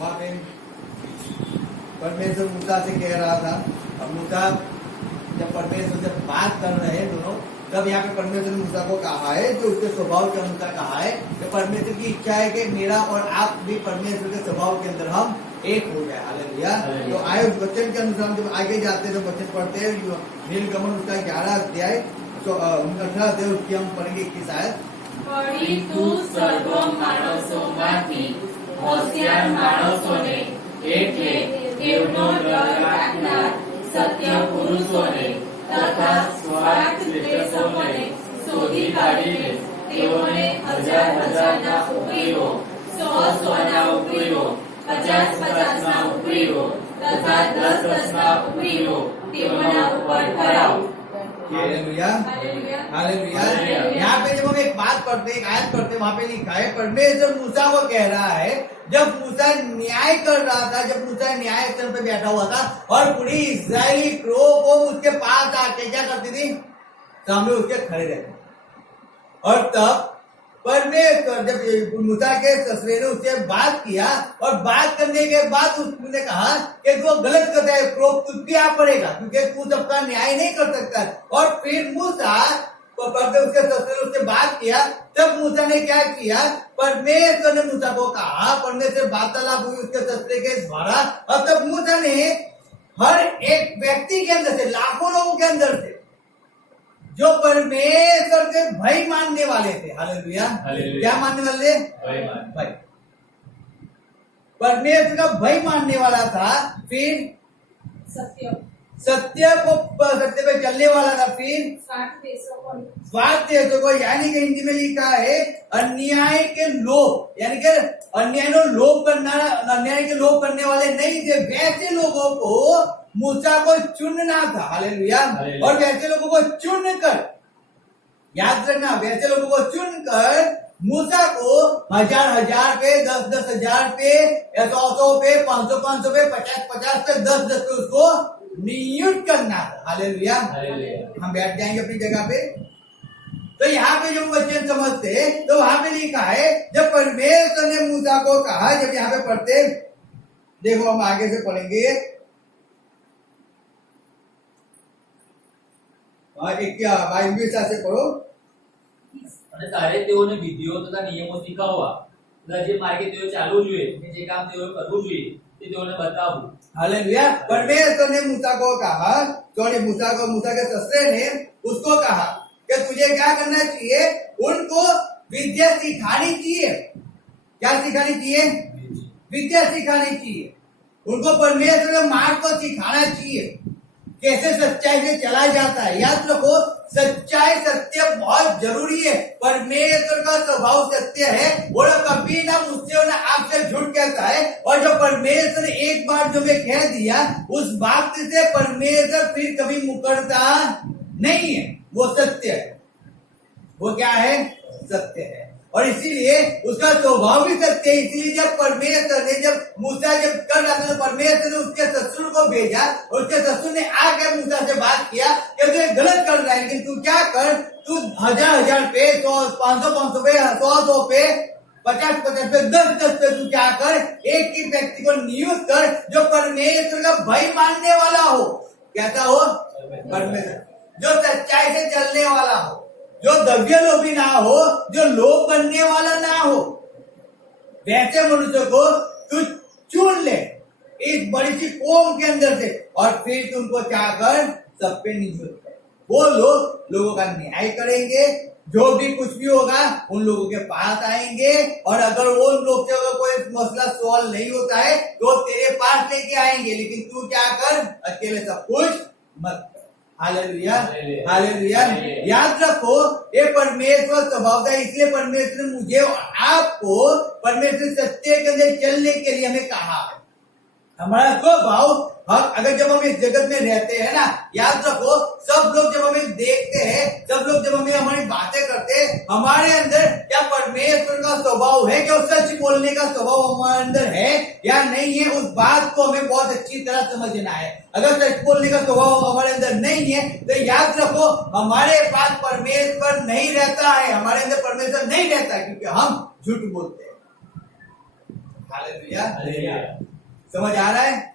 वहां पे परमेश्वर मूसा से कह रहा था। अब मूसा जब परमेश्वर से बात कर रहे हैं दोनों, तब यहाँ पे परमेश्वर ने मूसा को कहा है, जो उसके स्वभाव के अनुसार कहा है कि परमेश्वर की इच्छा है कि मेरा और आप भी परमेश्वर के स्वभाव के अंदर हम एक हो जाए। हालेलुया। तो आए उस वचन के अनुसार जब आगे जाते हैं तो वचन पढ़ते हैं, नीलगमन उसका 11 अध्याय तो 18 अध्याय उसकी हम पढ़ेंगे 21 आयत। પરંતુ સર્વ માણસોમાંથી હોશિયાર માણસોને એટલે દેવનો ડર રાખનાર સત્ય પુરુષોને તથા સ્વાર્થ દ્વેષોને શોધી કાઢીને તેઓને હજાર હજારના ઉપરીઓ, સો સોના ઉપરીઓ, 50 ના ઉપરીઓ તથા 10 ના ઉપરીઓ તેઓના ઉપર ભરાવો। Hallelujah hallelujah. हालेलुया। यहाँ पे जब हम एक बात पढ़ते हैं, आयत पढ़ते हैं, वहां पे लिखा है परमेश्वर मूसा को कह रहा है, जब मूसा न्याय कर रहा था, जब मूसा न्याय स्थल पे बैठा हुआ था और पूरी इस्राएली क्रो को उसके पास आके क्या करती थी, सामने उसके खड़े रहते, और तब परमेश्वर जब मूसा के ससुरे ने उससे बात किया और बात करने के बाद उसने कहा कि तू गलत करता है, क्रोध तुझ पे आ पड़ेगा क्योंकि तू सबका न्याय नहीं कर सकता। और फिर मूसा उसके ससुरे ने उससे बात किया, तब मूसा ने क्या किया, परमेश्वर ने मूसा को कहा, परमेश्वर वार्तालाप हुई उसके ससुरे के द्वारा, और तब मूसा ने हर एक व्यक्ति के अंदर से, लाखों लोगों के अंदर से जो परमेश्वर के भय मानने वाले थे, हालेलुया, क्या मानने वाले, भय, परमेश्वर का भय मानने वाला था, फिर सत्य पे चलने वाला था, फिर स्वार्थ देशों को, यानी कि हिंदी में लिखा है अन्याय के लोभ, यानी कि अन्याय के लोभ करने वाले नहीं थे, वैसे लोगों को मूसा को चुनना था। हालेलुया। और वैसे लोगों को चुनकर, याद रखना, वैसे लोगों को चुनकर मूसा को 1000 पे, 10 हजार पे, 100 पे, 500 पे, 50 पे, 10 पे उसको नियुक्त करना था। हालेलुया। हम बैठ जाएंगे अपनी जगह पे। तो यहाँ पे जो वचन समझते तो वहां पे लिखा है, जब परमेश्वर ने मूसा को कहा, जब यहाँ पे पढ़ते, देखो हम आगे से पढ़ेंगे, से पढ़ो। અને તારે તેઓને વિધિઓ તથા નિયમો શીખવવા તથા જે માર્ગે તેઓ ચાલવું જોઈએ અને જે કામ તેઓએ કરવું જોઈએ તે તેઓને બતાવવું। हालेलुया। परमेश्वर ने मूसा को कहा, मूसा के ससुरे ने उसको कहा कि तुझे क्या करना चाहिए, उनको विद्या सिखानी चाहिए। क्या सिखानी चाहिए, विद्या सिखानी चाहिए, उनको परमेश्वर के मार्ग को सिखाना चाहिए, कैसे सच्चाई से चला जाता है। याद रखो, सच्चाई, सत्य बहुत जरूरी है। परमेश्वर का स्वभाव सत्य है, वो कभी ना मुझसे और ना आपसे झूठ कहता है, और जो परमेश्वर ने एक बार जो मैं कह दिया, उस बात से परमेश्वर फिर कभी मुकरता नहीं है, वो सत्य है। वो क्या है, सत्य है, और इसीलिए उसका स्वभाव भी सत्य है। इसीलिए जब परमेश्वर ने, जब मूसा जब कर रहा था, तो परमेश्वर ने उसके ससुर को भेजा, और उसके ससुर ने आके मूसा से बात किया कि तू गलत कर रहा है, लेकिन तू क्या कर, तू 1000 पे, 100, 500 पे, 100 पे, 50 पे, 10 पे तू क्या कर, एक ही व्यक्ति को नियुक्त कर जो परमेश्वर का भय मानने वाला हो। कैसा हो, परमेश्वर, जो सच्चाई से चलने वाला हो, जो द्रव्य लोभी ना हो, जो लोभ करने वाला ना हो, वैसे मनुष्य को तू चुन ले इस बड़ी सी कौम के अंदर से, और फिर तुमको क्या कर, सब पे नियुक्त कर। वो लोगों का न्याय करेंगे, जो भी कुछ भी होगा उन लोगों के पास आएंगे, और अगर वो लोग से अगर कोई मसला सॉल्व नहीं होता है तो तेरे पास लेके आएंगे, लेकिन तू क्या कर, अकेले सब कुछ मत। Hallelujah, hallelujah. याद रखो, ये परमेश्वर स्वभाव है, इसलिए परमेश्वर ने मुझे और आपको परमेश्वर सत्य के अंदर चलने के लिए हमें कहा है। हमारा स्वभाव, अगर जब हम इस जगत में रहते हैं ना, याद रखो, सब लोग जब हमें देखते हैं, सब लोग जब हमें हमारी बातें करते हैं, हमारे अंदर क्या परमेश्वर का स्वभाव है, क्या सच बोलने का स्वभाव हमारे अंदर है या नहीं है, उस बात को हमें बहुत अच्छी तरह समझना है। अगर सच बोलने का स्वभाव हमारे अंदर नहीं है तो याद रखो, हमारे पास परमेश्वर नहीं रहता है, हमारे अंदर परमेश्वर नहीं रहता है, क्योंकि हम झूठ बोलते हैं। हालेलुया। हालेलुया। समझ आ रहा है?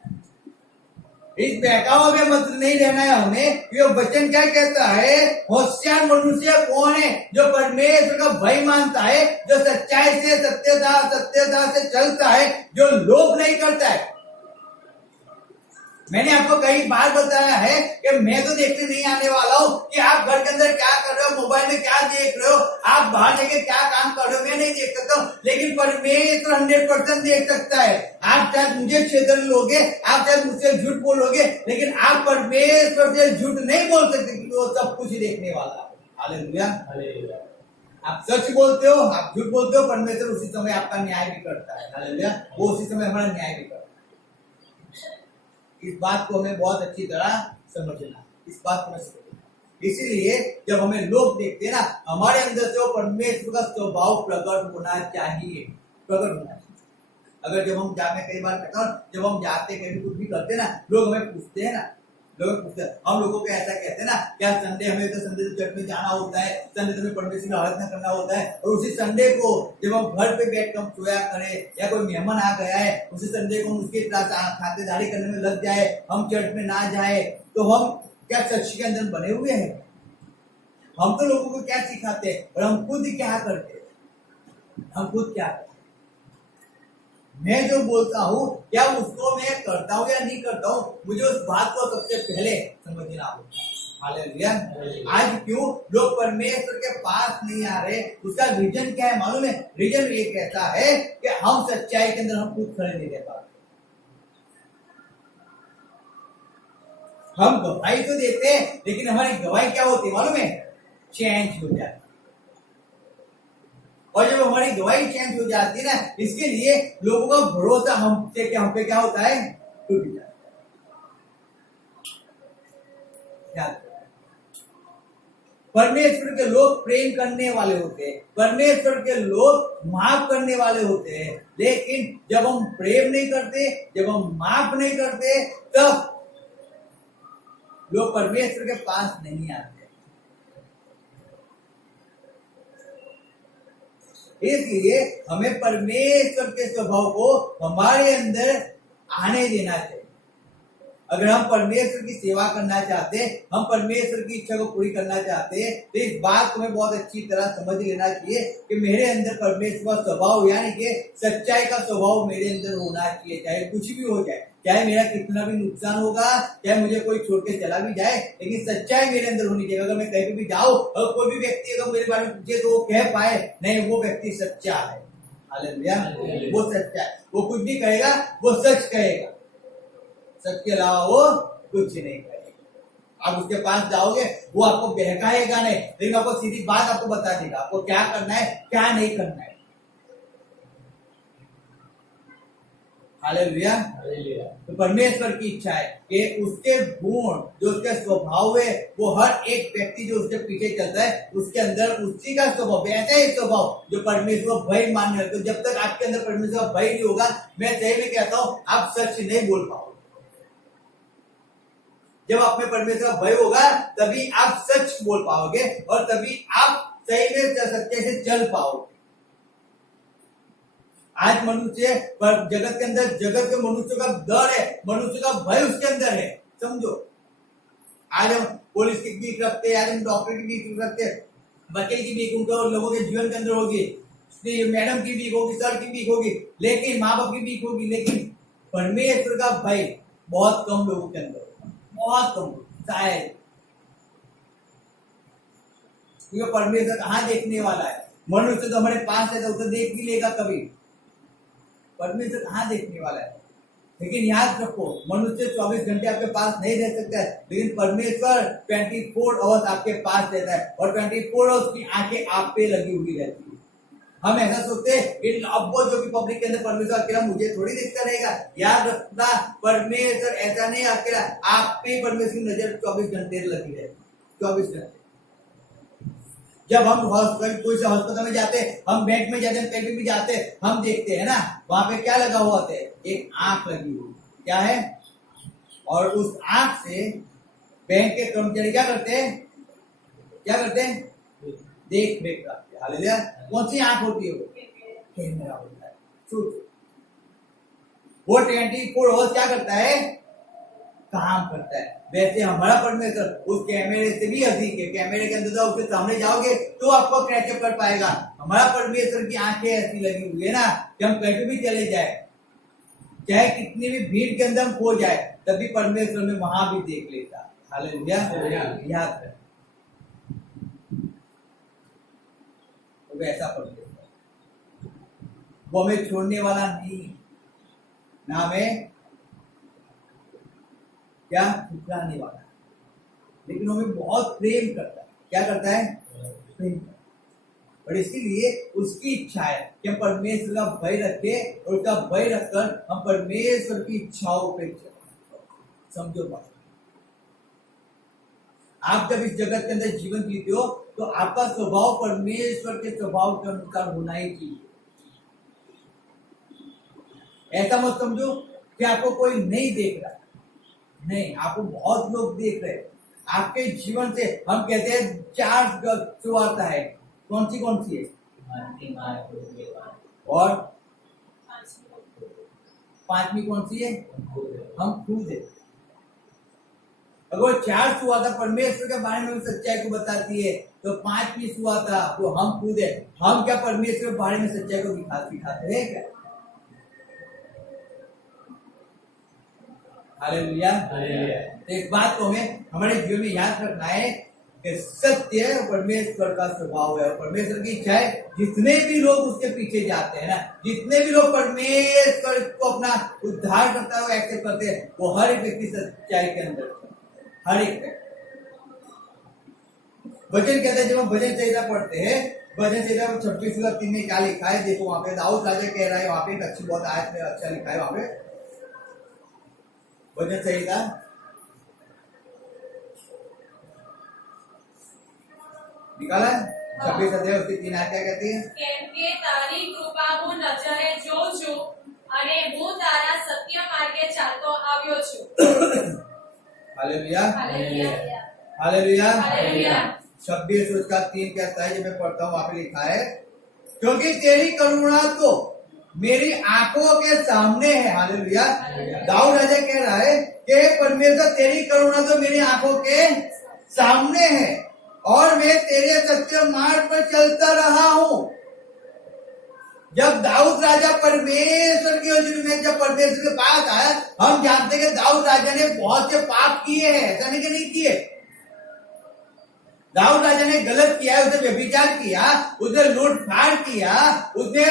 इस बहकावे में मत नहीं रहना है हमें। ये वचन क्या कहता है? होशियार मनुष्य कौन है? जो परमेश्वर का भय मानता है, जो सच्चाई से सत्यता से चलता है, जो लोभ नहीं करता है। मैंने आपको कई बार बताया है कि मैं तो देखने नहीं आने वाला हूं कि आप घर के अंदर क्या कर रहे हो, मोबाइल में क्या देख रहे हो, आप बाहर जाके क्या काम कर रहे हो, मैं नहीं देख सकता हूं। लेकिन परमेश्वर 100% देख सकता है। आप शायद मुझे छेड़ लोगे, आप शायद मुझसे झूठ बोलोगे, लेकिन आप परमेश्वर से झूठ नहीं बोल सकते क्योंकि वो सब कुछ देखने वाला है। हालेलुया। हालेलुया। आप सच बोलते हो, आप झूठ बोलते हो, परमेश्वर उसी समय आपका न्याय भी करता है। हालेलुया। वो उसी समय हमारा न्याय भी करता है। इस बात को हमें बहुत अच्छी तरह समझना, इस बात को समझना। इसीलिए जब हमें लोग देखते हैं ना, हमारे अंदर से वो परमेश्वर का स्वभाव प्रकट होना चाहिए, प्रकट होना चाहिए। अगर जब हम मैं कई बार कहता हूँ, जब हम जाते कहीं कुछ भी करते हैं ना, लोग हमें पूछते हैं ना, लोग पूछते हैं, हम लोगों को ऐसा कहते हैं ना, क्या संडे हमें तो संडे चर्च में जाना होता है, संडे तो हमें परमेश्वर की आराधना करना होता है। और उसी संडे को जब हम घर पे बैठ कर हम सोया करें या कोई मेहमान आ गया है, उसी संडे को हम उसके खातिरदारी करने में लग जाए, हम चर्च में ना जाए, तो हम क्या सच के अंदर बने हुए हैं? हम तो लोगों को क्या सिखाते हैं और हम खुद क्या करते हैं? हम खुद क्या करते हैं? मैं जो बोलता हूँ क्या उसको मैं करता हूँ या नहीं करता हूँ, मुझे उस बात को सबसे पहले समझना होगा। हालेलुया। आज क्यों लोग परमेश्वर के पास नहीं आ रहे? उसका रीजन क्या है मालूम है? रीजन ये कहता है कि हम सच्चाई के अंदर हम खुद खड़े नहीं रह पाते। हम गवाही तो देते हैं, लेकिन हमारी गवाही क्या होती है मालूम है? चेंज हो जाती। और जब हमारी गवाही चेंज हो जाती है ना, इसके लिए लोगों का भरोसा हम पे क्या होता है? टूट जाता है। परमेश्वर के लोग प्रेम करने वाले होते हैं, परमेश्वर के लोग माफ करने वाले होते हैं, लेकिन जब हम प्रेम नहीं करते, जब हम माफ नहीं करते, तब लोग परमेश्वर के पास नहीं आते। इसलिए हमें परमेश्वर के स्वभाव को हमारे अंदर आने देना चाहिए। अगर हम परमेश्वर की सेवा करना चाहते हैं, हम परमेश्वर की इच्छा को पूरी करना चाहते हैं, तो इस बात को हमें बहुत अच्छी तरह समझ लेना चाहिए कि मेरे अंदर परमेश्वर का स्वभाव यानी कि सच्चाई का स्वभाव मेरे अंदर होना चाहिए। चाहे कुछ भी हो जाए, चाहे मेरा कितना भी नुकसान होगा, चाहे मुझे कोई छोड़ के चला भी जाए, लेकिन सच्चाई मेरे अंदर होनी चाहिए। अगर मैं कहीं भी जाऊं और कोई भी व्यक्ति अगर मेरे बारे में पूछे तो वो कह पाए नहीं वो व्यक्ति सच्चा है। हालेलुया। वो सच्चा है, वो कुछ भी कहेगा वो सच कहेगा, सच के अलावा वो कुछ नहीं करेगा। आप उसके पास जाओगे वो आपको बहकाएगा नहीं, लेकिन आपको सीधी बात आपको बता देगा आपको क्या करना है क्या नहीं करना है। हालेलुया। तो परमेश्वर की इच्छा है कि उसके गुण जो उसके स्वभाव है वो हर एक व्यक्ति जो उसके पीछे चलता है उसके अंदर उसी का स्वभाव, ऐसा ही स्वभाव जो परमेश्वर का भय मानने लगते। जब तक आपके अंदर परमेश्वर का भय नहीं होगा, मैं सही में कहता हूं आप सच नहीं बोल पाओगे। जब आप में परमेश्वर का भय होगा तभी आप सच बोल पाओगे और तभी आप सही में सच्चे से चल पाओगे। आज मनुष्य पर जगत के अंदर जगत के मनुष्य का डर है, मनुष्य का भय उसके अंदर है। समझो, आज हम पुलिस की बीक रखते हैं, आज हम डॉक्टर की बीक रखते हैं, वकील की बीक उनका और लोगों के जीवन के अंदर होगी, मैडम की बीक होगी, सर की बीक होगी, लेकिन माँ बाप की बीक होगी, लेकिन परमेश्वर का भय बहुत कम लोगों के अंदर, बहुत कम शायद। क्योंकि परमेश्वर कहाँ देखने वाला है? मनुष्य तो हमारे पास है तो उसे देख भी लेगा कभी, परमेश्वर कहाँ देखने वाला है? लेकिन याद रखो मनुष्य 24 घंटे आपके पास नहीं रह सकता है, लेकिन परमेश्वर 24 आवर्स आपके पास रहता है और 24 आवर्स की आंखें आप पे लगी हुई रहती है। हम ऐसा सोचते हैं कि अब वो जो कि पब्लिक के अंदर परमेश्वर अकेला मुझे थोड़ी देखता रहेगा। याद रखना परमेश्वर ऐसा नहीं अकेला, आप पे परमेश्वर की नजर 24 घंटे लगी रहती, 24 घंटे। जब हम कोई से हॉस्पिटल में जाते हैं, हम बैंक में जाते हैं, कहीं भी जाते हैं, हम देखते हैं ना वहां पे क्या लगा हुआ होता है? एक आंख लगी हुई, क्या है? और उस आंख से बैंक के कर्मचारी क्या करते हैं? क्या करते हैं? देख रेख करते हैं। हालेलुया। कौन सी आंख होती है वो? कैमरा होता है। वो 24 आवर्स क्या करता है? काम करता है। वैसे हमारा परमेश्वर उस कैमरे से भी अधिक है। कैमरे के अंदर तो उसके सामने जाओगे तो आपको क्रैचअप कर पाएगा। हमारा परमेश्वर की आंखें ऐसी लगी हुई है ना कि हम कहीं भी चले जाए, चाहे कितनी भी भीड़ के अंदर हम खो जाए, तभी परमेश्वर में वहां भी देख लेता। हालेलुया। याद रहे तो वैसा परमेश्वर, वो हमें छोड़ने वाला नहीं, ना हमें क्या ठुकराने वाला, लेकिन हमें बहुत प्रेम करता है। क्या करता है? प्रेम करता है। और इसीलिए उसकी इच्छा है कि हम परमेश्वर का भय रखें और उसका भय रखकर हम परमेश्वर की इच्छाओं पे चलें। समझो बात। आप जब इस जगत के अंदर जीवन जीते हो तो आपका स्वभाव परमेश्वर के स्वभाव के अनुसार होना ही चाहिए। ऐसा मत समझो कि आपको कोई नहीं देख रहा, नहीं, आपको बहुत लोग देख रहे हैं। आपके जीवन से हम कहते हैं 4 सुवार्ता है, कौन सी है? और 5वीं कौन सी है? हम खुद है। अगर 4 सुवार्ता परमेश्वर के बारे में सच्चाई को बताती है तो 5वीं सुवार्ता तो हम खुद है। हम क्या परमेश्वर के बारे में सच्चाई को दिखाते हैं क्या? हालेलुया। तो इस बात को हमें हमारे जीवन में याद रखना है कि सत्य परमेश्वर का स्वभाव है और परमेश्वर की इच्छा है। जितने भी लोग उसके पीछे जाते हैं ना, जितने भी लोग परमेश्वर को अपना उद्धार करता है एक्सेप्ट करते हैं, वो हर एक व्यक्ति सच्चाई के अंदर, हर एक भजन कहते हैं। जब हम भजन संहिता पढ़ते हैं, भजन संहिता 26:3 में क्या लिखा है देखो। वहां पे दाऊद राजा कह रहा है, वहां पे एक अच्छी बहुत आयत में अच्छा लिखा है। वहां पे भजन संहिता निकाला है 26:3 आयत क्या कहती है? કેમ કે તારી કૃપા હું નજરે જોઉં છું અને હું તારા સત્ય માર્ગે ચાલતો આવ્યો છું। Hallelujah, hallelujah, hallelujah, hallelujah. 26:3 कहता है, जब मैं पढ़ता हूँ वहां पे लिखा है, क्योंकि तेरी करुणा तो मेरी आंखों के सामने है। हालेलुया। दाऊद राजा कह रहा है कि परमेश्वर तेरी करुणा तो मेरी आंखों के सामने है और मैं तेरे सत्य मार्ग पर चलता रहा हूं। जब दाऊद राजा परमेश्वर की योजना में जब परमेश्वर के पास आया, हम जानते हैं कि दाऊद राजा ने बहुत से पाप किए हैं, ऐसा नहीं कि नहीं किए। दाऊद राजा ने गलत किया, उसने व्यभिचार किया, उसने लूटफाट किया, उसने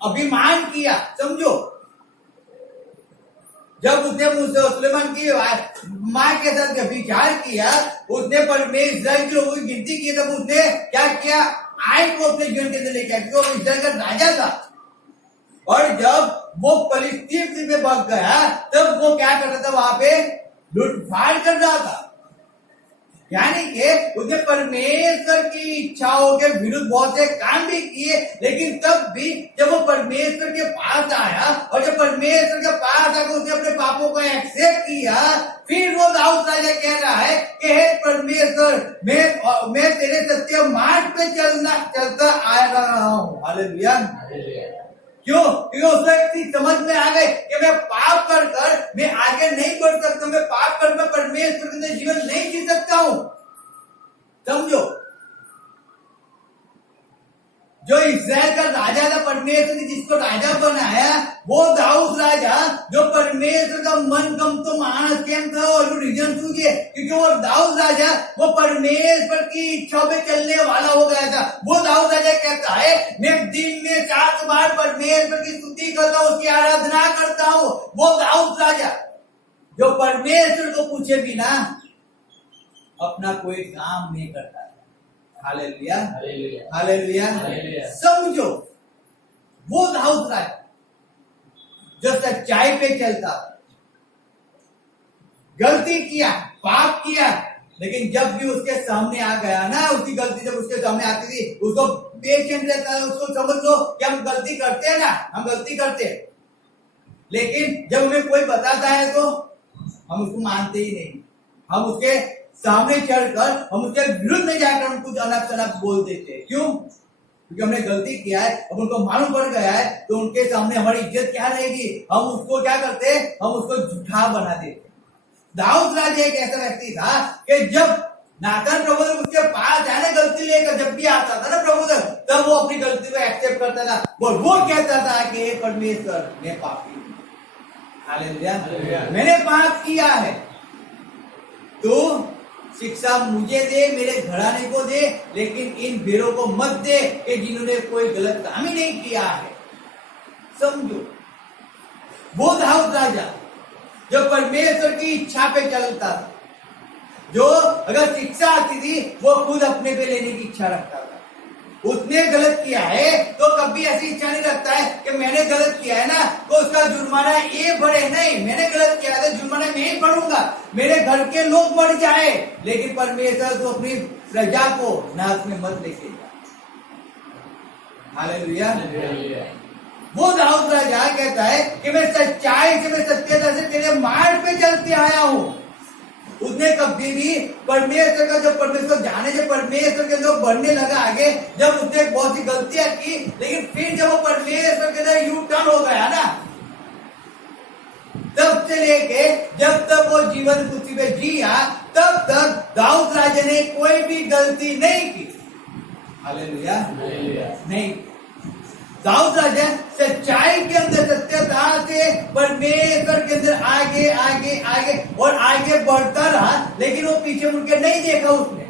अभिमान किया। समझो, जब उसने सुलेमान की मां के साथ व्यभिचार किया, उसने परमेश्वर के लोगों की गिनती की, तब उसने क्या किया? आयत को अपने जीवन के अंदर लेके आया, क्योंकि वो इस्राएल का राजा था। और जब वो फिलिस्तीन में भाग गया, तब वो क्या करता था? वहां पे लूटफाट कर रहा था। यानी कि उसने परमेश्वर की इच्छाओं के विरुद्ध बहुत से काम भी किए, लेकिन तब भी जब वो परमेश्वर के पास आया और जब परमेश्वर के पास आकर उसने अपने पापों को एक्सेप्ट किया, फिर वो दाऊद राजा कह रहा है कि हे परमेश्वर, मैं तेरे सत्य मार्ग पे चलता आ रहा हूँ। हालेलुया। क्यों? क्योंकि उस व्यक्ति समझ में आ गए कि मैं पाप कर मैं आगे नहीं बढ़ सकता, मैं पाप कर मैं परमेश्वर के जीवन नहीं जी सकता हूं। समझो, जो इस्राएल का राजा था, परमेश्वर ने जिसको राजा बनाया, वो दाऊद राजा जो परमेश्वर का मनगमत मानस केम था, और रीजन सूझिए, क्योंकि वो दाऊद राजा वो परमेश्वर की इच्छा पे चलने वाला हो गया था। वो दाऊद राजा कहता है, मैं दिन में 7 बार परमेश्वर की स्तुति करता हूँ, उसकी आराधना करता हूँ। वो दाऊद राजा जो परमेश्वर को पूछे बिना अपना कोई काम नहीं करता। Hallelujah, hallelujah, hallelujah. समझो, वो दाऊद राजा जो सच्चाई पे चलता, गलती किया, पाप किया, लेकिन जब भी उसके सामने आ गया ना, उसकी गलती जब उसके सामने आती थी, उसको पेशेंट रहता है। उसको समझ लो कि हम गलती करते हैं ना, हम गलती करते हैं, लेकिन जब हमें कोई बताता है तो हम उसको मानते ही नहीं। हम उसके सामने चढ़कर हम उसके विरुद्ध में जाकर हम कुछ अलग अलग बोल देते हैं। क्यों? क्योंकि हमने गलती किया है, अब उनको मालूम पड़ गया है, तो उनके सामने हमारी इज्जत क्या रहेगी? हम उसको क्या करते? हम उसको झूठा बना देते। दाऊद राजा एक ऐसा व्यक्ति था कि जब नाथन प्रभु तक उसके पास जाने गलती लेकर जब भी आता था ना प्रभु तक, तब वो अपनी गलती को एक्सेप्ट करता था और वो कहता था कि हे परमेश्वर, मैं पापी हूं, हालेलुया, मैंने पाप किया है, तो शिक्षा मुझे दे, मेरे घराने को दे, लेकिन इन भेड़ों को मत दे कि जिन्होंने कोई गलत काम ही नहीं किया है। समझो, वो दाऊद राजा जो परमेश्वर की इच्छा पे चलता था, जो अगर शिक्षा आती थी वो खुद अपने पे लेने की इच्छा रखता था। उसने गलत किया है तो कभी ऐसी इच्छा नहीं रखता है कि मैंने गलत किया है ना तो उसका जुर्माना ये भरे, नहीं, मैंने गलत किया है तो जुर्माना मैं ही भरूंगा, मेरे घर के लोग मर जाए, लेकिन परमेश्वर तो अपनी प्रजा को नाश में मत लेके जाए। हालेलुया। वो दाऊद राजा कहता है कि मैं सच्चाई से, मैं सत्यता से तेरे मार्ग पे चलते आया हूं। उसने कभी भी परमेश्वर का, जब परमेश्वर जाने से परमेश्वर के अंदर बढ़ने लगा आगे, जब उसने बहुत सी गलतियां की, लेकिन फिर जब वो परमेश्वर के अंदर यू टर्न हो गया ना, तब से लेके जब तक वो जीवन पृथ्वी पे जिया, तब तक दाऊद राजा ने कोई भी गलती नहीं की। हालेलुया, नहीं। दाऊद राजा सच्चाई के अंदर, सत्यता से परमेश्वर के अंदर आगे आगे आगे और आगे बढ़ता रहा, लेकिन वो पीछे मुड़ के नहीं देखा उसने।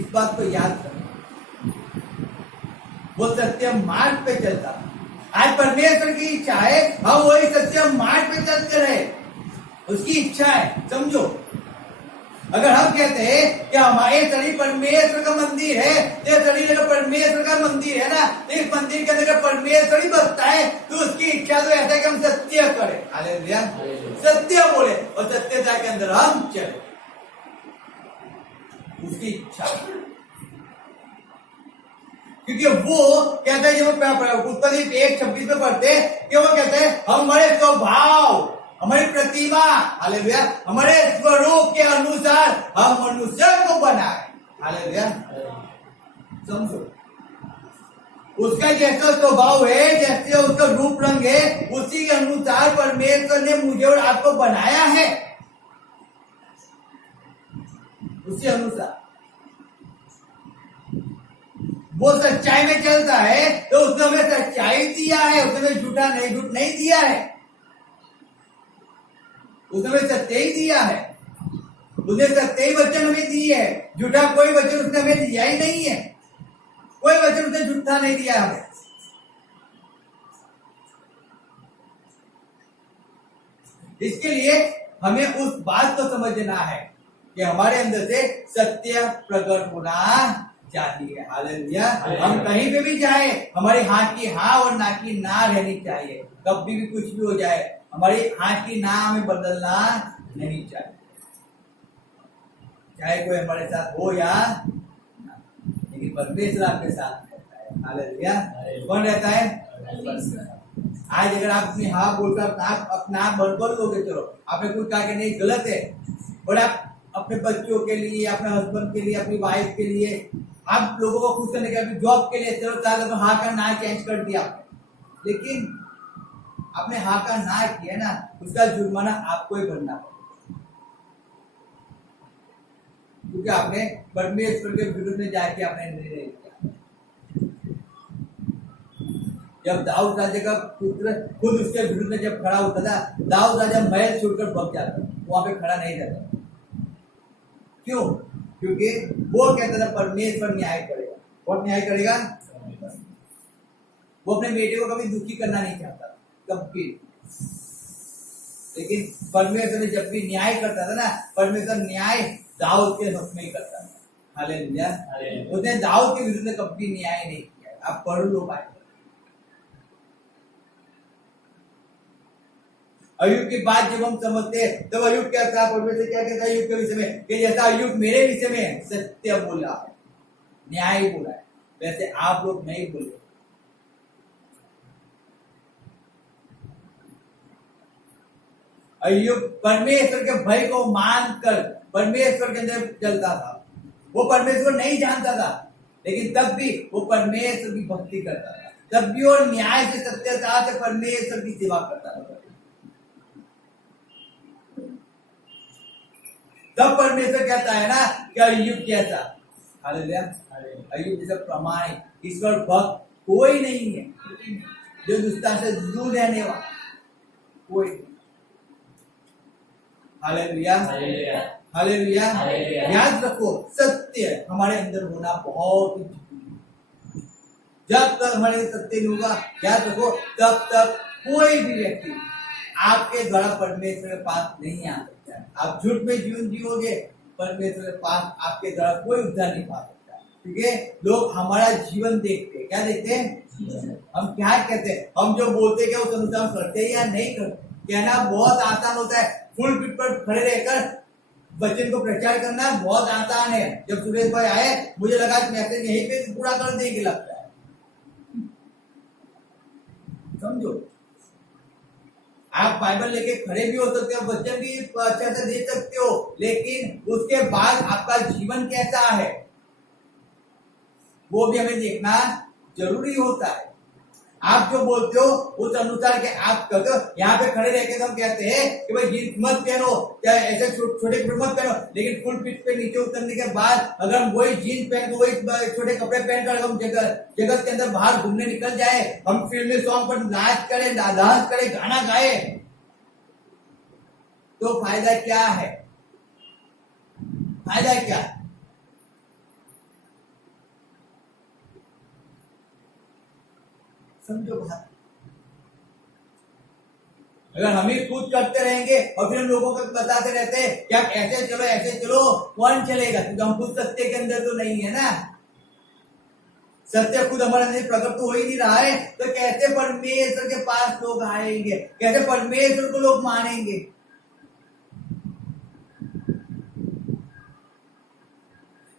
इस बात को याद रखना, वो सत्य मार्ग पे चलता था। आज परमेश्वर की इच्छा है हम वही सत्य मार्ग पे चलते रहे, उसकी इच्छा है। समझो, अगर हम कहते हैं कि हमारे शरीर परमेश्वर का मंदिर है, ये शरीर अगर परमेश्वर का मंदिर है ना, तो इस मंदिर के अंदर परमेश्वर ही बसता है, तो उसकी इच्छा तो ऐसा है कि हम सत्य करें, हालेलुया, सत्य बोले और सत्यता के अंदर हम चले, उसकी इच्छा। क्योंकि वो कहता है, जब उत्पत्ति 1:26 में पढ़ते कि वो कहते हैं हमारे स्वभाव, हमारी प्रतिमा, हालेलुया, हमारे स्वरूप के अनुसार हम मनुष्य को बनाए, हालेलुया। समझो, उसका जैसा स्वभाव है, जैसे उसका रूप रंग है, उसी के अनुसार परमेश्वर ने मुझे और आपको बनाया है, उसी अनुसार। वो सच्चाई में चलता है तो उसने हमें सच्चाई दिया है, उसने हमें झूठ नहीं दिया है, उसने हमें सत्य ही दिया है, उसने सत्य ही वचन हमें दी है, झूठा कोई वचन उसने हमें दिया ही नहीं है, कोई वचन उसने झूठा नहीं दिया हमें। इसके लिए हमें उस बात को समझना है कि हमारे अंदर से सत्य प्रकट होना चाहिए, हालेलुया। हम कहीं पे भी जाए, हमारे हाथ की हाँ और ना की ना रहनी चाहिए, कभी भी कुछ भी हो जाए, हमारी हाथ की ना हमें बदलना नहीं चाहिए, चाहे कोई हमारे साथ हो या ना, लेकिन परमेश्वर आपके साथ रहता है, हालेलुया। कौन रहता है? आज अगर आप अपनी हाँ बोलकर अपना आप बंद कर दोगे, चलो आपने कुछ कहा कि नहीं गलत है, और आप अपने बच्चों के लिए, अपने हस्बैंड के लिए, अपनी वाइफ के लिए, आप लोगों को खुश करने के लिए, जॉब के लिए, चलो चाहे तो हाँ का ना चेंज कर दिया, लेकिन आपने हाँ का ना किया ना, उसका जुर्माना आपको ही भरना पड़ेगा, क्योंकि आपने परमेश्वर के विरुद्ध में जाके आपने निर्णय किया। जब दाऊद राजा का पुत्र खुद उसके विरुद्ध में जब खड़ा होता था, दाऊद राजा महल छोड़कर भाग जाता, वहां पे खड़ा नहीं रहता। क्यों? क्योंकि वो कहता था परमेश्वर न्याय करेगा। कौन न्याय करेगा? वो अपने बेटे को कभी दुखी करना नहीं चाहता, कभी। लेकिन परमेश्वर ने जब भी न्याय करता था ना, परमेश्वर न्याय दाऊद के हक में ही करता था, हालेलुया। उसने दाऊद के विरुद्ध कभी न्याय नहीं किया। आप पढ़ लो बाइबल। अय्यूब की बात जब हम समझते हैं तब तो अय्यूब क्या था, परमेश्वर क्या कहता है अय्यूब के विषय में कि जैसा अय्यूब मेरे विषय में सत्य बोला है, न्याय बोला है, वैसे आप लोग नहीं बोले। अय्यूब परमेश्वर के भय को मानकर परमेश्वर के अंदर चलता था, वो परमेश्वर नहीं जानता था, लेकिन तब भी वो परमेश्वर की भक्ति करता था, तब भी वो न्याय से सत्यता से परमेश्वर की सेवा करता था। तब परमेश्वर कहता है ना कि अय्यूब कैसा, हालेलुया, अय्यूब जैसा प्रामाणिक ईश्वर भक्त कोई नहीं है, जो दुष्टता से दूर रहने वाला कोई नहीं। Hallelujah, hallelujah. याद रखो, सत्य हमारे अंदर होना बहुत ही जरूरी है। जब तक हमारे अंदर सत्य नहीं होगा, याद रखो, तब तक कोई भी व्यक्ति आपके द्वारा परमेश्वर के पास नहीं आ सकता है। आप झूठ में जीवन जियोगे, परमेश्वर के पास आपके द्वारा कोई उद्धार नहीं पा सकता। ठीक है, लोग हमारा जीवन देखते हैं, क्या देखते हैं, हम क्या कहते हैं, हम जो बोलते हैं उस अनुसार करते हैं या नहीं करते। कहना बहुत आसान होता है, फुल पीठ पर खड़े रहकर वचन को प्रचार करना बहुत आसान है। जब सुरेश भाई आए, मुझे लगा मैसेज यहीं पे पूरा कर देंगे, लगता है, समझो। आप बाइबल लेके खड़े भी हो सकते हो, वचन भी अच्छे से दे सकते हो, लेकिन उसके बाद आपका जीवन कैसा है वो भी हमें देखना जरूरी होता है। आप जो बोलते हो उस अनुसार के आप करते हो। यहाँ पे खड़े रहकर हम कहते हैं कि भाई जीन्स मत पहनो, क्या ऐसे छोटे कपड़े मत पहनो, लेकिन फुल पीठ पे नीचे उतरने के बाद अगर हम वही जीन्स पहन के वही छोटे कपड़े पहनकर हम जगत के अंदर बाहर घूमने निकल जाए, हम फिल्मी सॉन्ग पर नाच करें, डांस करें, गाना गाए, तो फायदा क्या है, फायदा क्या है? समझो बात। अगर हम ही खुद करते रहेंगे और फिर हम लोगों को बताते रहते हैं क्या ऐसे चलो, कौन चलेगा? क्योंकि हम खुद सत्य के अंदर तो नहीं है ना, सत्य खुद हमारे अंदर प्रकट तो हो ही नहीं रहा है, तो कैसे परमेश्वर के पास लोग आएंगे, कैसे परमेश्वर को लोग मानेंगे?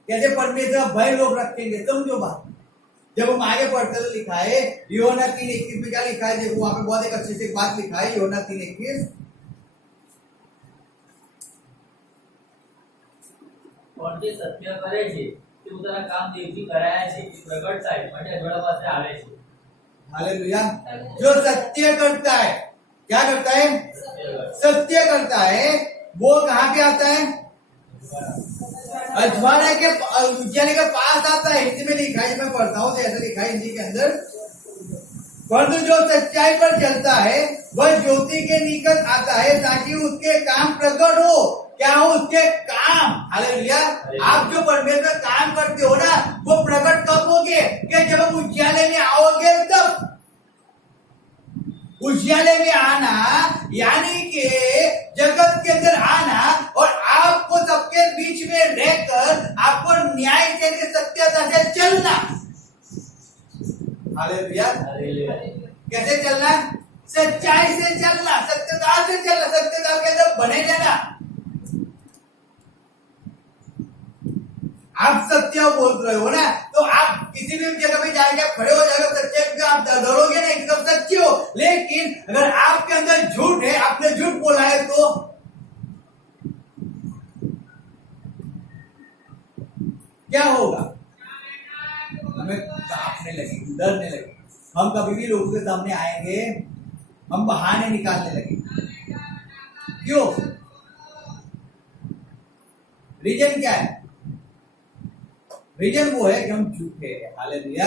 कैसे परमेश्वर भय लोग रखेंगे? समझो बात। जब हम आगे पढ़ते तो लिखा है यूहन्ना 3:21 में क्या लिखा है, देखो वहां पे बहुत एक अच्छी सी बात लिखा है, यूहन्ना 3:21। પણ જે સત્ય કરે છે તે પોતાના કામ દેવથી કરાયા છે કે પ્રગટ થાય માટે અજવાળા પાસે આવે છે। हालेलुया। जो सत्य करता है, क्या करता है? सत्य करता है, वो कहाँ पे आता है? अजवाना के उज्जैन के पास आता है। हिंदी में लिखा है, मैं पढ़ता हूँ तो ऐसा लिखा है हिंदी के अंदर, परंतु जो सच्चाई पर चलता है वह ज्योति के निकट आता है ताकि उसके काम प्रकट हो। क्या हो उसके काम? हालेलुया। आप जो परमेश्वर काम करते हो ना, वो प्रकट कब होगे? कि जब हम उज्याले में आओगे तब। उज्याले में आना यानी कि जगत के अंदर आना और आपको सबके बीच में रहकर आपको न्याय के सत्यता से चलना। हालेलुया। कैसे चलना? सच्चाई से चलना, सत्यता से चलना, सत्यता के अंदर बने रहना। आप सत्य बोल रहे हो ना, तो आप किसी भी जगह पे जाएंगे, आप खड़े हो जाएगा, सच्चे पे आप डरोगे नहीं कि तुम सच्चे हो। लेकिन अगर आपके अंदर झूठ है, आपने झूठ बोला है, तो क्या होगा? हमें कांपने लगेगी, डरने लगेगी। हम कभी भी लोगों के सामने आएंगे, हम बहाने निकालने लगेंगे। क्यों? रीजन क्या है? रीजन वो है कि हम झूठे हैं। हालेलुया।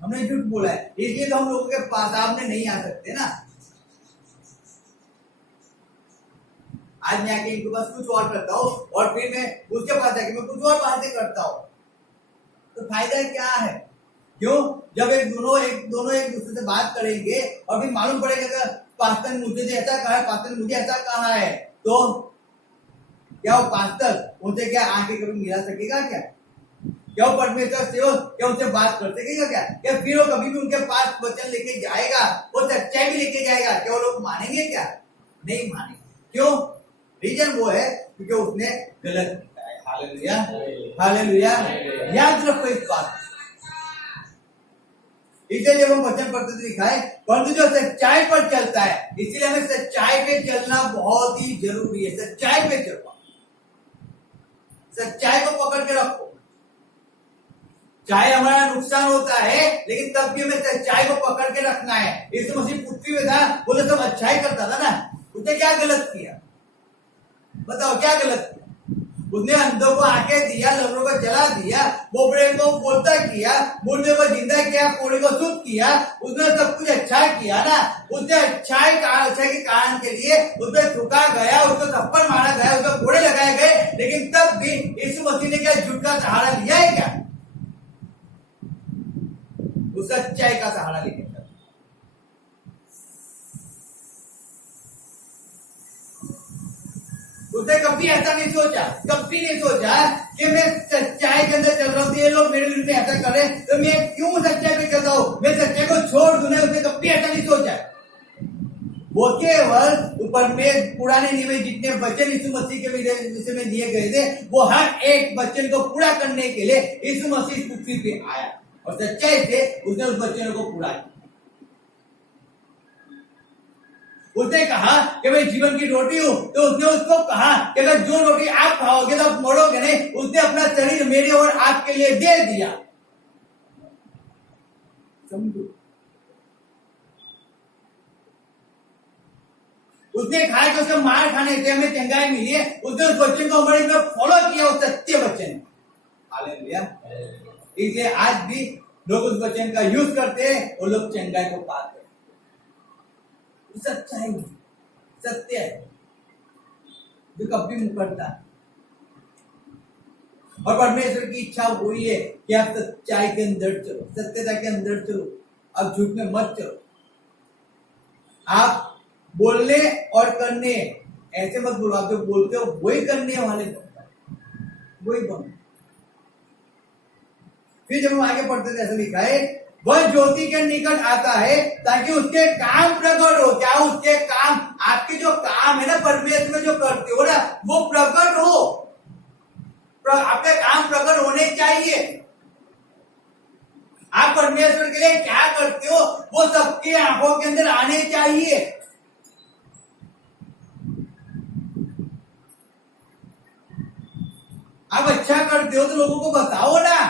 हमने झूठ बोला है, इसलिए तो हम लोगों के पास सामने नहीं आ सकते ना। आज मैं आके इनके पास कुछ और करता हूँ और फिर मैं उसके पास जाके मैं कुछ और बातें करता हूँ, तो फायदा क्या है? क्यों? जब एक दोनों एक दूसरे से बात करेंगे और फिर मालूम पड़ेगा कि पास्टर ने मुझे ऐसा कहा है, पास्टर ने मुझे ऐसा कहा है, तो क्या वो पास्टर उनसे क्या आके कभी मिला सकेगा? क्या वो परमेश्वर से हो क्या उनसे बात कर सकेगा? क्या फिर वो कभी भी उनके पास वचन लेके जाएगा, वो सच्चाई भी लेके जाएगा? क्या वो लोग मानेंगे? क्या नहीं मानेंगे। क्यों? रीजन वो है क्योंकि उसने गलत किया है। Hallelujah, hallelujah. याद रखो इस बात। इसलिए जब हम वचन पढ़ते तो लिखा है परंतु जो सच्चाई पर चलता है, इसलिए हमें सच्चाई पे चलना बहुत ही जरूरी है। सच्चाई पे चलना, सच्चाई को पकड़ के रखो। चाहे हमारा नुकसान होता है लेकिन तब भी हमें सच्चाई को पकड़ के रखना है। यीशु मसीह पृथ्वी में था, बोले सब अच्छाई करता था ना, उसने क्या गलत किया? बताओ क्या गलत किया? उसने अंधों को आंखें दिया, लंगड़ों को जला दिया, बोबड़े को बोलता किया, मुर्दे को जिंदा किया, कोड़े को शुद्ध किया। उसने सब कुछ अच्छा किया ना। उसने अच्छाई के कारण के लिए उसने थूका गया, उसको थप्पड़ मारा गया, उसको कोड़े लगाए गए, लेकिन तब भी यीशु मसीह ने क्या झूठ का सहारा लिया है क्या? उस सच्चाई का सहारा लेके उसने कभी ऐसा नहीं सोचा, कभी नहीं सोचा कि मैं सच्चाई के अंदर चल रहा हूँ, ये लोग मेरे विरुद्ध में ऐसा कर रहे हैं तो मैं क्यों सच्चाई पे चलता हूँ, मैं सच्चाई को छोड़ दूं। उसने कभी ऐसा नहीं सोचा। वो केवल ऊपर में पुराने नियम में जितने वचन यीशु मसीह के विषय में दिए गए थे, वो हर एक वचन को पूरा करने के लिए यीशु मसीह पृथ्वी पे आया और सच्चाई से उसने उस वचनों को पूरा किया। उसने कहा कि मैं जीवन की रोटी हूं, तो उसने उसको कहा कि अगर जो रोटी आप खाओगे तो आप मरोगे नहीं। उसने अपना शरीर मेरे और आपके लिए दे दिया। समझो, उसने कहा कि उसका मार खाने से हमें चंगाई मिली है। उसने उस वचन को हमारे अंदर फॉलो किया, उस सत्य वचन। हालेलुया। इसलिए आज भी लोग उस वचन का यूज करते हैं और लोग चंगाई को पाते हैं। सच्चाई सत्य है जो कभी मुकरता है। और परमेश्वर की इच्छा वही है कि आप सच्चाई के अंदर चलो, सत्यता के अंदर चलो, आप झूठ में मत चलो। आप बोलने और करने ऐसे मत बोलो, आप जो बोलते हो वही करने वाले वही बनो। फिर जब हम आगे पढ़ते थे ऐसा लिखा है, वह ज्योति के निकट आता है ताकि उसके काम प्रकट हो। क्या उसके काम, आपके जो काम है ना परमेश्वर में जो करते हो ना, वो प्रकट हो। आपके काम प्रकट होने चाहिए। आप परमेश्वर के लिए क्या करते हो वो सबके आंखों के अंदर आने चाहिए। आप अच्छा करते हो तो लोगों को बताओ ना,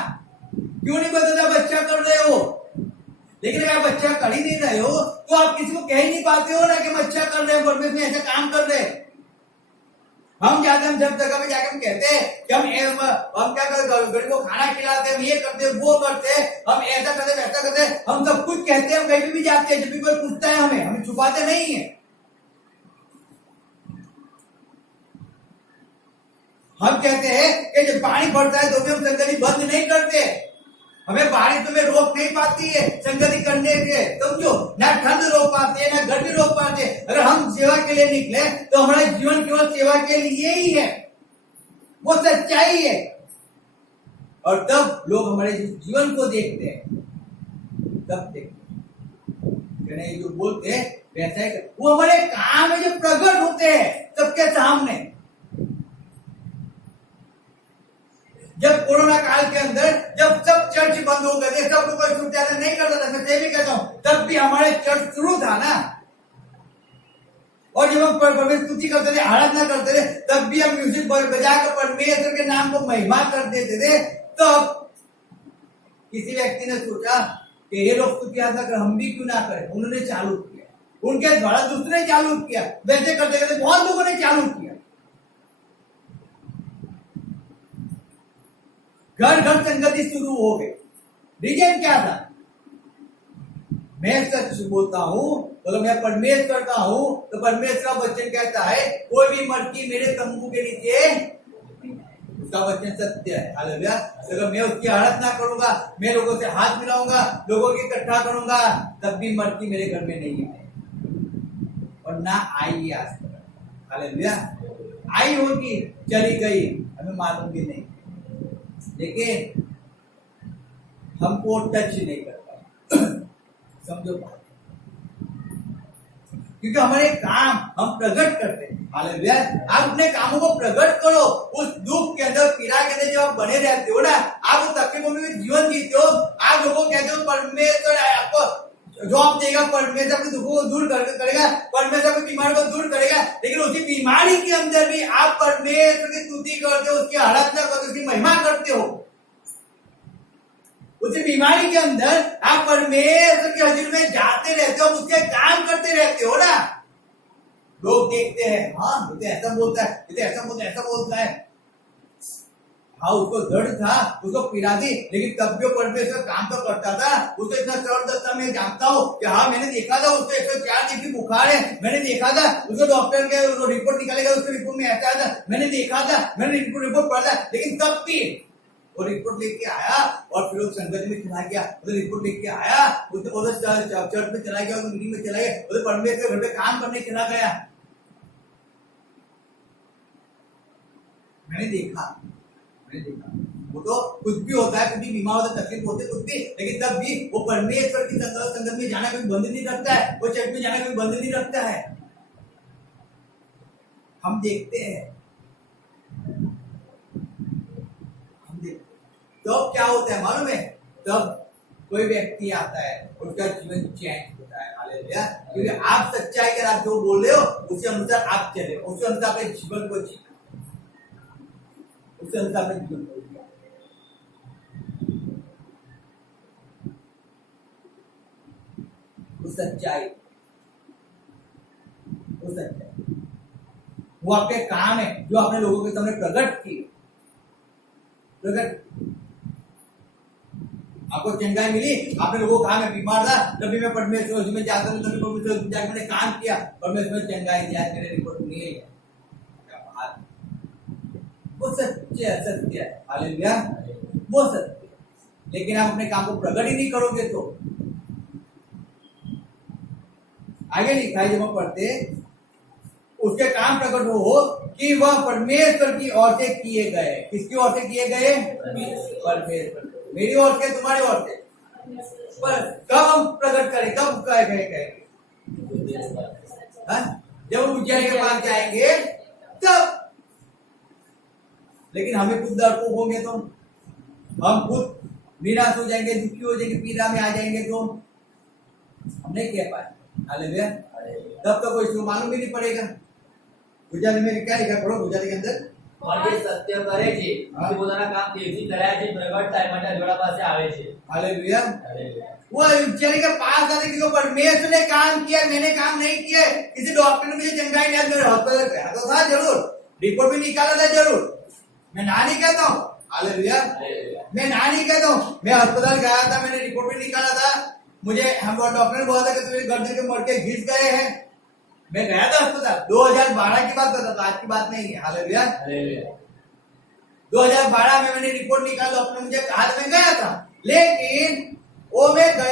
क्यों नहीं बताते आप अच्छा कर रहे हो? लेकिन अगर आप अच्छा कर ही नहीं रहे हो तो आप किसी को कह ही नहीं पाते हो ना कि हम अच्छा कर रहे हैं, परमेश्वर में ऐसा काम कर रहे हैं। हम जाते हैं, हम जब जगह पे जाकर हम कहते हैं कि हम क्या करते, गरीब को खाना खिलाते हैं, हम ये करते हैं, वो करते हैं, हम ऐसा करते हैं, वैसा करते हैं, हम सब कुछ कहते हैं। हम कहीं भी जाते हैं, जब भी कोई पूछता है हमें छुपाते नहीं है। हम कहते हैं कि जब पानी पड़ता है तो भी हम संगति बंद नहीं करते। हमें बारिश में रोक नहीं पाती है संगति करने से, समझो ना ठंड रोक पाती है ना गर्मी रोक पाते। अगर हम सेवा के लिए निकले तो हमारा जीवन केवल सेवा के लिए ही है, वो सच्चाई है। और तब लोग हमारे जीवन को देखते हैं, तब देखते हैं जो बोलते हैं वैसा ही, वो हमारे काम में जो प्रकट होते हैं सबके सामने। जब कोरोना काल के अंदर जब सब चर्च बंद हो गए थे, सबको कोई छुट्टी नहीं करता था, मैं भी कहता हूं, तब भी हमारे चर्च शुरू था ना। और जब हम परमेश्वर स्तुति करते थे, आराधना करते थे, तब भी हम म्यूजिक बजाकर परमेश्वर के नाम को महिमा कर देते थे। तब किसी व्यक्ति ने सोचा कि ये लोग स्तुति आराधना कर, हम भी क्यों ना करें। उन्होंने चालू किया, उनके द्वारा दूसरे चालू किया, वैसे करते करते बहुत लोगों ने चालू किया। घर घर संगति शुरू हो गई। रीजन क्या था? मैं सच बोलता हूं, अगर मैं परमेश्वर का हूं तो परमेश्वर का वचन कहता है कोई भी मटकी मेरे तंबू के नीचे, उसका वचन सत्य है। हालेलुया। अगर मैं उसकी आराधना करूंगा, मैं लोगों से हाथ मिलाऊंगा, लोगों की इकट्ठा करूंगा, तब भी मटकी मेरे घर में नहीं है और ना आई आज तक। हालेलुया। आई होगी, चली गई, हमें मालूम भी नहीं, लेकिन हमको टच नहीं करता। समझो बात, क्योंकि हमारे काम हम प्रकट करते हैं। हालेलुया। आप अपने कामों को प्रकट करो। उस दुख के अंदर, पीड़ा के अंदर जब आप बने रहते हो ना, आप उस तकलीफों में जीवन जीते हो, आप लोगों को कहते हो परमेश्वर आपको जॉब देगा, परमेश्वर अपने दुखों को दूर करेगा, परमेश्वर अपनी बीमारी को दूर करेगा, लेकिन उसी बीमारी के अंदर भी आप परमेश्वर की स्तुति करते हो, उसकी आराधना करते हो, उसकी महिमा करते हो। उसी बीमारी के अंदर आप परमेश्वर की हजूरी में जाते रहते हो, उसके काम करते रहते हो ना। लोग देखते हैं, हाँ ये तो ऐसा बोलता है, ये तो ऐसा बोलता है। हाँ उसको दर्द था, उसको पीड़ा थी, लेकिन तब भी परमेश्वर काम तो करता था। उसको इतना जबरदस्त था, मैं जानता हूँ कि हाँ मैंने देखा था उसको 104 डिग्री बुखार है, मैंने देखा था उसको डॉक्टर के रिपोर्ट निकालेगा, उसके रिपोर्ट में ऐसा था, मैंने देखा था, मैंने रिपोर्ट पढ़ा, लेकिन तब भी वो रिपोर्ट लेके आया और फिर वो संगत में चला गया, उधर रिपोर्ट लेके आया, उधर चर्च में चला गया, उधर मीटिंग में चला गया, उधर परमेश्वर घर पे काम करने चला गया। मैंने देखा वो तो कुछ भी होता है, कुछ भी बीमार होता है, तकलीफ होती है, कुछ भी, लेकिन तब भी वो परमेश्वर की संगत में जाना कोई बंद नहीं रखता है, वो चर्च में जाना कोई बंद नहीं रखता है। हम देखते हैं तो क्या होता है मालूम है, तब कोई व्यक्ति आता है, उसका जीवन चेंज होता है। हालेलुया। क्योंकि आप सच्चाई कर आप जो बोल रहे हो उसी अनुसार आप चले, उसी अनुसार अपने जीवन को जीना, उसी अनुसार अपने जीवन को जीना। सच्चाई वो आपके काम है जो आपने लोगों के सामने प्रकट किए। आपको चंगाई मिली, आपने लोगों को कहा मैं बीमार था, तभी मैं परमेश्वर में जाकर मैंने काम किया, परमेश्वर चंगाई दिया, मेरे रिपोर्ट नहीं है। वो सत्य है। हालेलुया। वो सत्य, लेकिन आप अपने काम को प्रकट ही नहीं करोगे तो आगे लिखा है, जब हम पढ़ते उसके काम प्रकट हो कि वह परमेश्वर की ओर से किए गए। किसकी ओर से किए गए? परमेश्वर। मेरी ओर से, तुम्हारी ओर से। पर कब हम प्रकट करें, कब कहेंगे? जब हम उज्जैन के पास जाएंगे तब। लेकिन हमें खुद डरपोक होंगे तो हम खुद निराश हो जाएंगे, दुखी हो जाएंगे, पीड़ा में आ जाएंगे तो हम नहीं कह पाए। हालेलुया। तब तो कोई इसको मालूम ही नहीं पड़ेगा। गुजारी में क्या लिखा, पढ़ो गुजारी के अंदर। માટે સત્ય કરે છે કે પોતાના કામ તેજી કર્યા છે, પ્રગટ થાય માટે જોડા પાસે આવે છે। हालेलुया। वो उज्जैन के पास आने की परमेश्वर ने काम किया, मैंने काम नहीं किया। किसी डॉक्टर ने मुझे चंगाई नहीं, मेरे हॉस्पिटल गया तो था जरूर, रिपोर्ट भी निकाला था जरूर, मैं ना नहीं कहता हूँ। हालेलुया। मैं ना नहीं कहता हूँ, मैं अस्पताल गया था, मैंने रिपोर्ट भी निकाला था, मुझे हम डॉक्टर ने बोला था कि तुम्हें गर्दन के मटके घिस गए हैं। मैं गया था अस्पताल, 2012 की बात करता था, आज की बात नहीं है। हालेलुया। 2012 में मैंने रिपोर्ट निकाला, डॉक्टर ने मुझे कहा था, मैं गया था, लेकिन वो मैं गया